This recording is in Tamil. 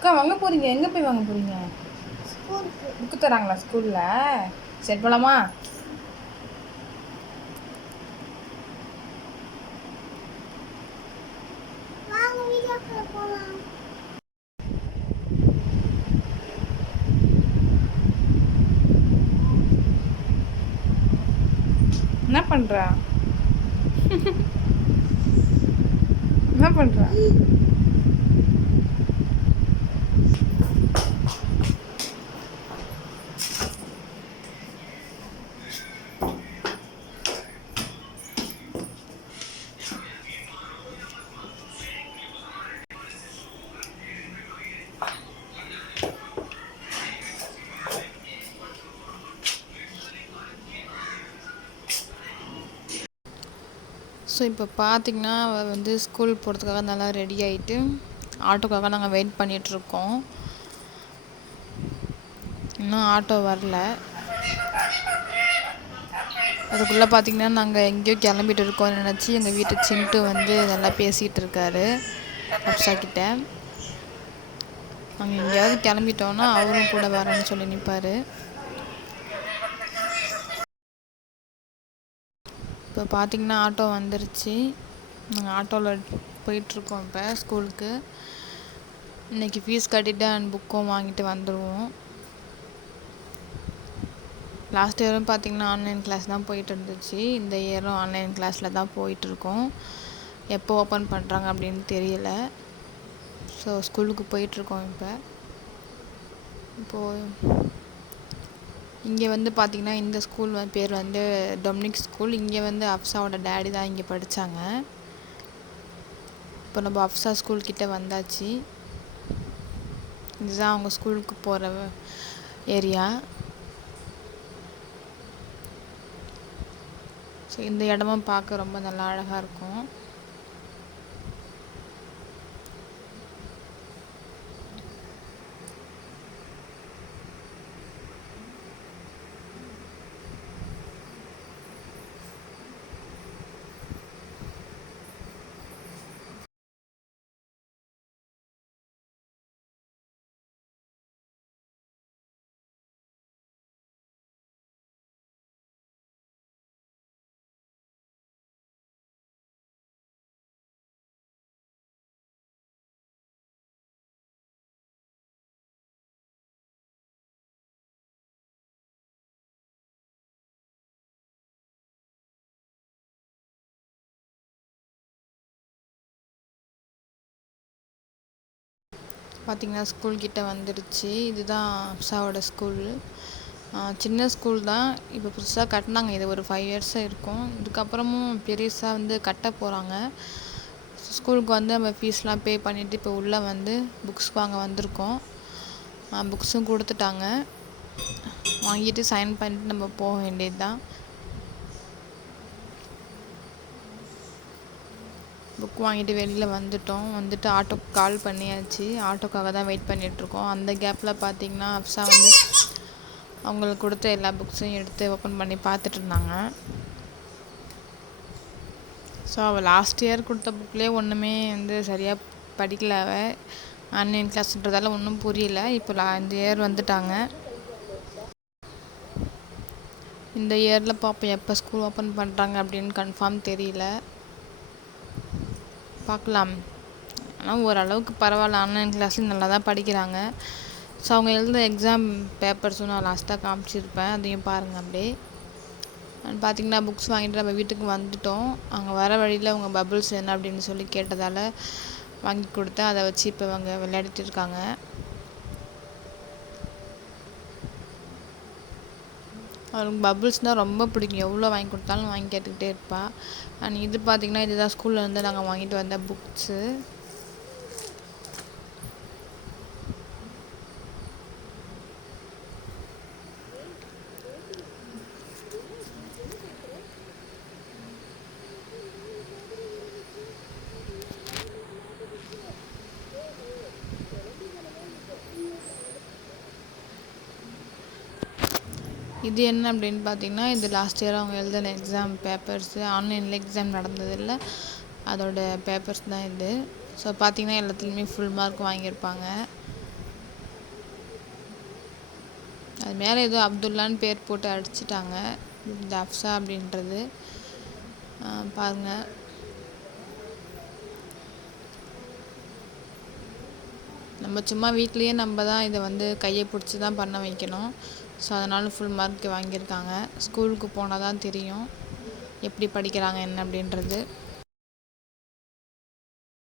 அக்கா வாங்க போறீங்க? எங்க போய் வாங்க போறீங்க? புக்கு தராங்களா ஸ்கூல்ல? சரி போலாமா? என்ன பண்றா? என்ன பண்றா? ஸோ இப்போ பார்த்திங்கன்னா அவள் வந்து ஸ்கூல் போகிறதுக்காக நல்லா ரெடி ஆகிட்டு ஆட்டோக்காக நாங்கள் வெயிட் பண்ணிகிட்ருக்கோம். இன்னும் ஆட்டோ வரல. அதுக்குள்ளே பார்த்திங்கன்னா நாங்கள் எங்கேயோ கிளம்பிட்டு இருக்கோம்னு நினச்சி எங்கள் வீட்டு சின்ட்டு வந்து நல்லா பேசிகிட்டு இருக்காரு அப்சா கிட்ட. நாங்கள் எங்கேயாவது கிளம்பிட்டோன்னா அவரும் கூட வரேன்னு சொல்லி நிற்பார். இப்போ பார்த்திங்கன்னா ஆட்டோ வந்துருச்சு. நாங்கள் ஆட்டோவில் போயிட்டுருக்கோம் இப்போ ஸ்கூலுக்கு. இன்றைக்கி ஃபீஸ் கட்டிவிட்டு அண்ட் புக்கும் வாங்கிட்டு வந்துடுவோம். லாஸ்ட் இயரும் பார்த்திங்கன்னா ஆன்லைன் கிளாஸ் தான் போயிட்டு இருந்துச்சு. இந்த இயரும் ஆன்லைன் கிளாஸில் தான் போயிட்டுருக்கோம். எப்போ ஓப்பன் பண்ணுறாங்க அப்படின்னு தெரியல. ஸோ ஸ்கூலுக்கு போயிட்டுருக்கோம் இப்போது இங்கே வந்து பார்த்திங்கன்னா இந்த ஸ்கூல் பேர் வந்து டொமினிக் ஸ்கூல். இங்கே வந்து அப்சாவோட டேடி தான் இங்கே படித்தாங்க. இப்போ நம்ம அப்சா ஸ்கூல்கிட்ட வந்தாச்சு. இதுதான் அவங்க ஸ்கூலுக்கு போகிற ஏரியா. ஸோ இந்த இடமும் பார்க்க ரொம்ப நல்லா அழகாக இருக்கும். பார்த்திங்கன்னா ஸ்கூல் கிட்டே வந்துடுச்சு. இதுதான் அப்சாவோட ஸ்கூல். சின்ன ஸ்கூல் தான். இப்போ புதுசாக கட்டினாங்க. இது ஒரு 5 இயர்ஸாக இருக்கும். இதுக்கப்புறமும் பெருசாக வந்து கட்ட போகிறாங்க. ஸ்கூலுக்கு வந்து நம்ம ஃபீஸ்லாம் பே பண்ணிவிட்டு இப்போ உள்ளே வந்து புக்ஸ் வாங்க வந்திருக்கோம். புக்ஸும் கொடுத்துட்டாங்க. வாங்கிட்டு சைன் பண்ணிட்டு நம்ம போக வேண்டியது தான். புக் வாங்கிட்டு வெளியில் வந்துட்டு ஆட்டோக்கு கால் பண்ணியாச்சு. ஆட்டோக்காக தான் வெயிட் பண்ணிகிட்ருக்கோம். அந்த கேப்பில் பார்த்திங்கன்னா அப்சா வந்து அவங்களுக்கு கொடுத்த எல்லா புக்ஸையும் எடுத்து ஓப்பன் பண்ணி பார்த்துட்டு இருந்தாங்க. ஸோ அவள் லாஸ்ட் இயர் கொடுத்த புக்லேயே ஒன்றுமே வந்து சரியாக படிக்கல. அவள் ஆன்லைன் கிளாஸ்ன்றதால ஒன்றும் புரியல. இப்போ இந்த இயர் வந்துட்டாங்க. இந்த இயரில் பார்ப்போம் எப்போ ஸ்கூல் ஓப்பன் பண்ணுறாங்க அப்படின்னு கன்ஃபார்ம் தெரியல. பார்க்கலாம். ஆனால் ஓரளவுக்கு பரவாயில்ல. ஆன்லைன் கிளாஸில் நல்லா தான் படிக்கிறாங்க. ஸோ அவங்க எழுதுகிற எக்ஸாம் பேப்பர்ஸும் நான் லாஸ்ட்டாக காமிச்சிருப்பேன். அதையும் பாருங்கள் அப்படியே. பார்த்திங்கன்னா புக்ஸ் வாங்கிட்டு நம்ம வீட்டுக்கு வந்துவிட்டோம். அங்கே வர வழியில் அவங்க பபுள்ஸ் என்ன அப்படின்னு சொல்லி கேட்டதால் வாங்கி கொடுத்தேன். அதை வச்சு இப்போ அவங்க விளையாடிட்டு இருக்காங்க. அவளுக்கு பபுள்ஸ்னால் ரொம்ப பிடிக்கும். எவ்வளோ வாங்கி கொடுத்தாலும் வாங்கி கேட்டுக்கிட்டே இருப்பாள். அண்ட் இது பார்த்திங்கன்னா இதுதான் ஸ்கூலில் இருந்து நாங்கள் வாங்கிட்டு வந்த புக்ஸு. இது என்ன அப்படின்னு பார்த்தீங்கன்னா இது லாஸ்ட் இயர் அவங்க எழுதின எக்ஸாம் பேப்பர்ஸு. ஆன்லைனில் எக்ஸாம் நடந்ததில்லை, அதோட பேப்பர்ஸ் தான் இது. ஸோ பார்த்திங்கன்னா எல்லாத்துலேயுமே ஃபுல் மார்க் வாங்கியிருப்பாங்க. அது மேலே ஏதோ அப்துல்லான்னு பேர் போட்டு அடிச்சிட்டாங்க. இந்த அஃப்ஸா அப்படின்றது பாருங்கள். நம்ம சும்மா வீட்லேயே நம்ம தான் இதை வந்து கையை பிடிச்சி தான் பண்ண வைக்கணும். ஸோ அதனால் ஃபுல் மார்க் வாங்கியிருக்காங்க. ஸ்கூலுக்கு போனால் தான் தெரியும் எப்படி படிக்கிறாங்க என்ன அப்படின்றது.